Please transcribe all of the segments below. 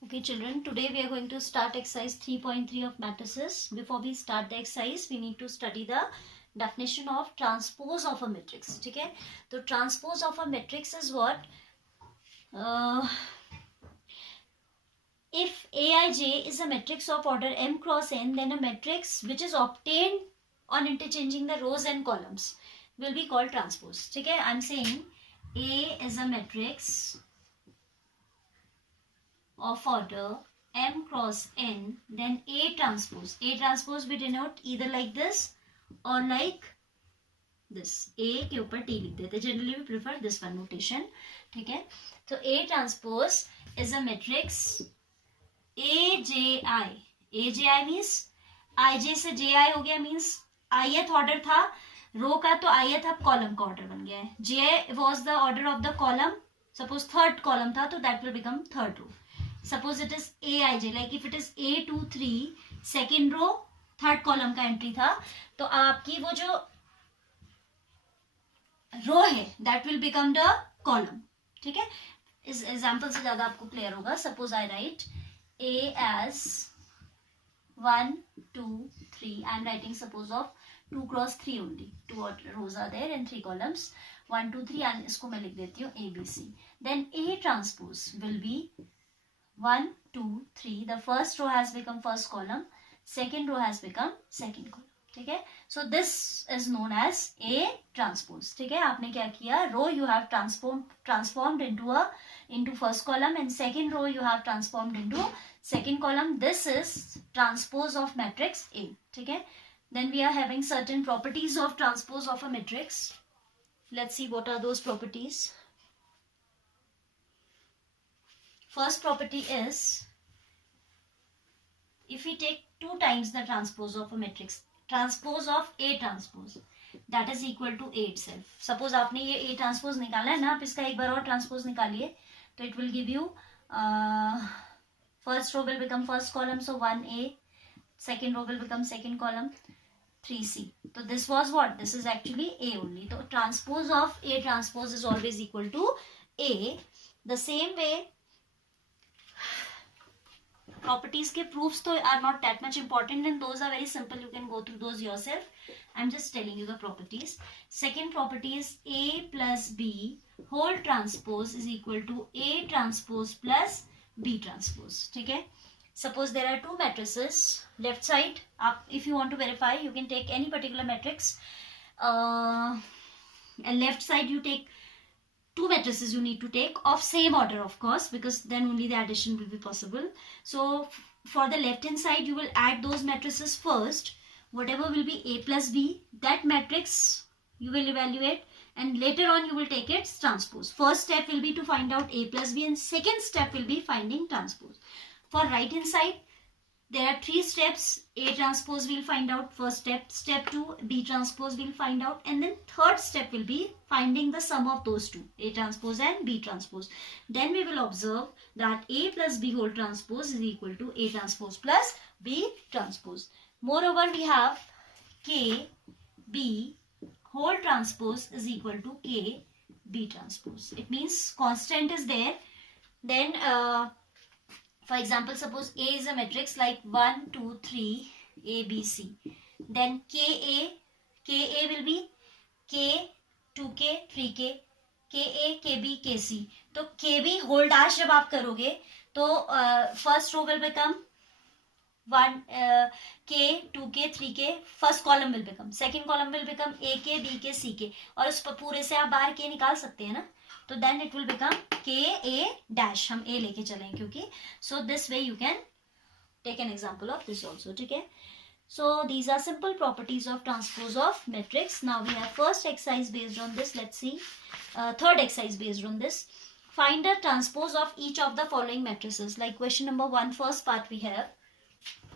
Okay children, today we are going to start exercise 3.3 of matrices. Before we start the exercise, we need to study the definition of transpose of a matrix. Okay, so transpose of a matrix is what? If Aij is a matrix of order m cross n, then a matrix which is obtained on interchanging the rows and columns will be called transpose. Okay, I'm saying A is a matrix of order m cross n, then A transpose. A transpose we denote either like this or like this. A के ऊपर T लिख देते. Generally we prefer this one notation. ठीक है. So A transpose is a matrix AJI. AJI means IJ से JI हो गया, means ith order था रो का तो ith अब कॉलम का ऑर्डर बन गया है. J was the order of the column. Suppose third column था तो that will become third row. Suppose it is Aij, like if it is A23 second row third column का entry था, तो आपकी वो जो रो है that will become the column. ठीक है, इस एग्जाम्पल से ज्यादा आपको क्लियर होगा. Suppose I right A as 1 2 3. I am writing suppose of 2 cross 3 only. 2 rows are there and 3 columns. 1 2 3 and इसको मैं लिख देती हूँ ABC. Then A transpose will be 1 2 3. The first row has become first column, second row has become second column. ठीक है, so this is known as A transpose. ठीक है, आपने क्या किया, row you have transformed into first column and second row you have transformed into second column. This is transpose of matrix A. ठीक है, then we are having certain properties of transpose of a matrix. Let's see what are those properties. First property is if we take 2 times the transpose of a matrix, transpose of A transpose, that is equal to A itself. Suppose आपने ये A transpose निकाला है ना, आप इसका एक बार और transpose निकालिए तो it will give you first row will become first column, so 1A, second row will become second column 3C. So this was what? This is actually A only. So transpose of A transpose is always equal to A. The same way properties के proofs तो are not that much important and those are very simple. You can go through those yourself. I'm just telling you the properties. Second property is A plus B whole transpose is equal to A transpose plus B transpose. ठीक है. Suppose there are 2 matrices. Left side, if you want to verify, you can take any particular matrix. And left side you take 2 matrices you need to take of same order, of course, because then only the addition will be possible. So for the left hand side you will add those matrices first. Whatever will be A plus B, that matrix you will evaluate and later on you will take its transpose. First step will be to find out A plus B and second step will be finding transpose. For right hand side there are 3 steps. A transpose we'll find out first step, step 2 B transpose we'll find out, and then third step will be finding the sum of those 2, A transpose and B transpose. Then we will observe that A plus B whole transpose is equal to A transpose plus B transpose. Moreover, we have K B whole transpose is equal to K B transpose. It means constant is there. Then for example, suppose A is a matrix like 1 2 3 A B C. Then KA will be K 2K 3K KA KB KC. तो KB whole dash जब आप करोगे तो first row will become 1 K 2K 3K, first column will become, second column will become AK BK CK और उस पूरे से आप बाहर K निकाल सकते हैं ना, तो then it will become KA dash. हम A लेके चलें क्योंकि, so this way you can take an example of this also. ठीक है, so these are simple properties of transpose of matrix. Now we have first exercise based on this. Let's see third exercise based on this. Find the transpose of each of the following matrices. Like question number 1, first part we have.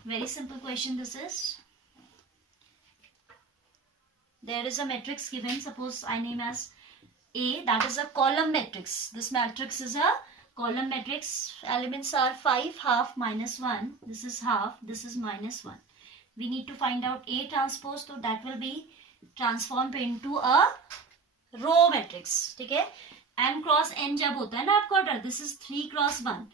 Very simple question this is. There is a matrix given. Suppose I name as A, that is a column matrix. This matrix is a column matrix. Elements are 5, half, minus 1. This is half, this is minus 1. We need to find out A transpose, so that will be transformed into a row matrix. ठीक है, m cross n जब होता है ना आपका order, this is 3 cross 1,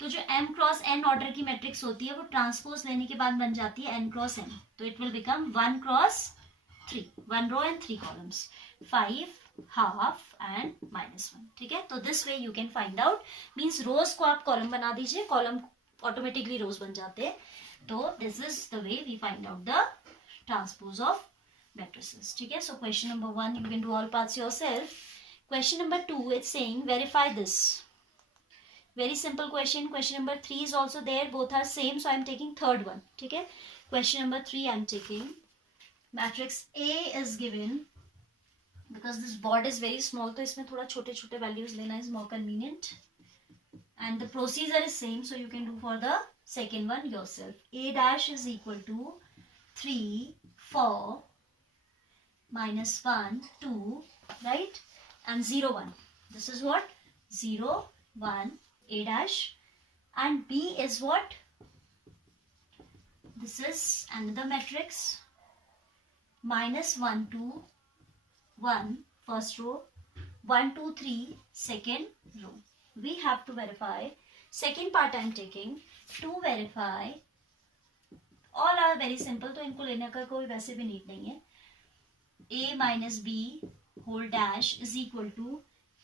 तो जो m cross n order की मैट्रिक्स होती है वो ट्रांसपोज लेने के बाद बन जाती है n क्रॉस n, तो it will become 1 cross 3, 1 row and 3 columns, 5 half and -1. ठीक है, तो this way you can find out, means rows को आप कॉलम बना दीजिए, कॉलम ऑटोमेटिकली रोज बन जाते हैं. तो this is the way we find out the transpose of matrices. ठीक है, so question number 1 you can do all parts yourself. Question number 2, it's saying verify this. Very simple question. Question number 3 is also there, both are same, so I am taking third one. ठीक है, question number 3 I am taking matrix A is given, because this board is very small, तो इसमें थोड़ा छोटे छोटे values लेना is more convenient, and the procedure is same, so you can do for the second one yourself. A dash is equal to 3 4 -1 2, right, and 0 1. This is what 0 1 A dash, and B is what, this is another matrix, -1 2 1 first row, 1 2 3 second row. We have to verify. Second part I am taking to verify. All are very simple, तो इनको लेने का कोई वैसे भी need नहीं है. A minus B whole dash is equal to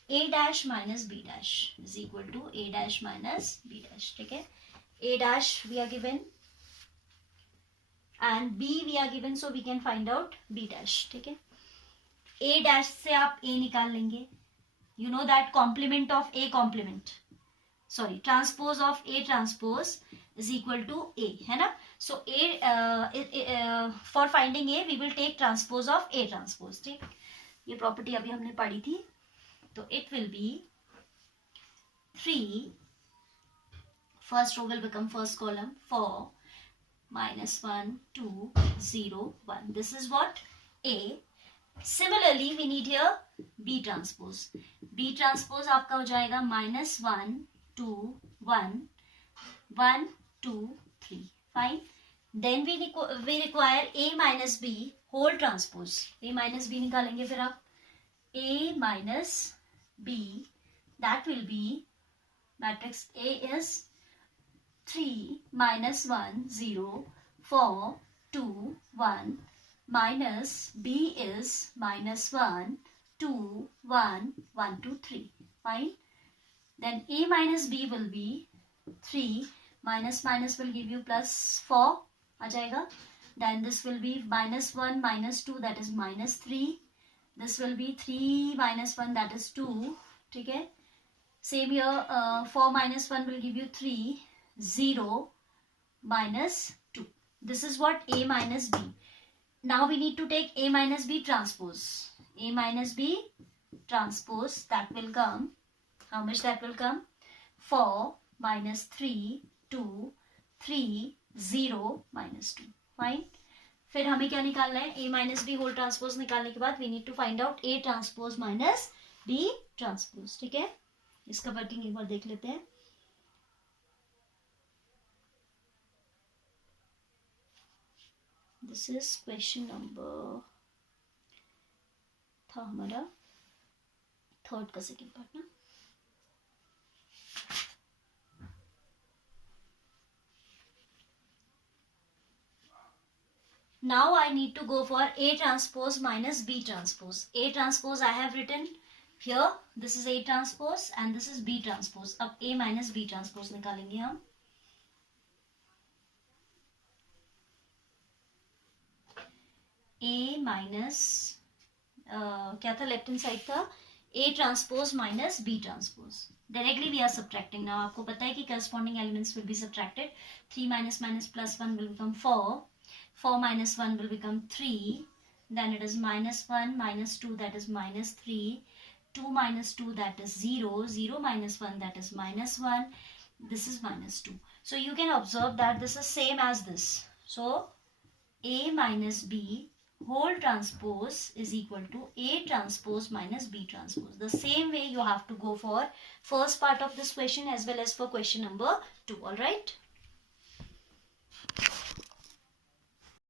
A dash minus B dash is equal to A dash minus B dash. ठीक है, A dash we are given and B we are given, so we can find out B dash. ठीक है, A dash से आप A निकाल लेंगे. You know that complement of A complement, sorry, transpose of A transpose is equal to A, है ना. So A for finding A we will take transpose of A transpose. ठीक, ये property अभी हमने पढ़ी थी, तो it will be 3 first row will become first column, 4 -1 2 0 1. This is what A. Similarly we need here B transpose. B transpose आपका हो जाएगा -1 2 1 1 2 3. Fine. Then we require A minus B whole transpose. A minus B निकालेंगे फिर आप, A minus B, that will be matrix A is 3 -1 0 4 2 1 minus B is -1 2 1 1 2 3. Fine. Then A minus B will be 3 minus minus will give you +4 आ जाएगा. Then this will be -1 -2, that is -3. This will be 3 -1, that is 2. ठीक है, same here, 4 -1 will give you 3 0 -2. This is what A minus B. Now we need to take A minus B transpose. A minus B transpose, that will come, how much that will come, 4 -3 2 3 0 -2. Fine. फिर हमें क्या निकालना है, A minus B whole transpose निकालने के बाद we need to find out A transpose minus B transpose. ठीक है, इसका वर्किंग एक बार देख लेते हैं. दिस इज क्वेश्चन नंबर, था हमारा थर्ड का सेकेंड पार्ट ना. Now I need to go for A transpose minus B transpose. A transpose I have written here. This is A transpose and this is B transpose. अब A minus B transpose निकालेंगे हम. A minus क्या था, left hand side था A transpose minus B transpose. Directly we are subtracting. Now आपको पता है कि corresponding elements will be subtracted. 3 minus minus +1 will become 4. 4 minus 1 will become 3. Then it is -1 -2, that is -3. 2 minus 2, that is 0. 0 minus 1, that is -1. This is -2. So you can observe that this is same as this. So A minus B whole transpose is equal to A transpose minus B transpose. The same way you have to go for first part of this question as well as for question number 2. All right.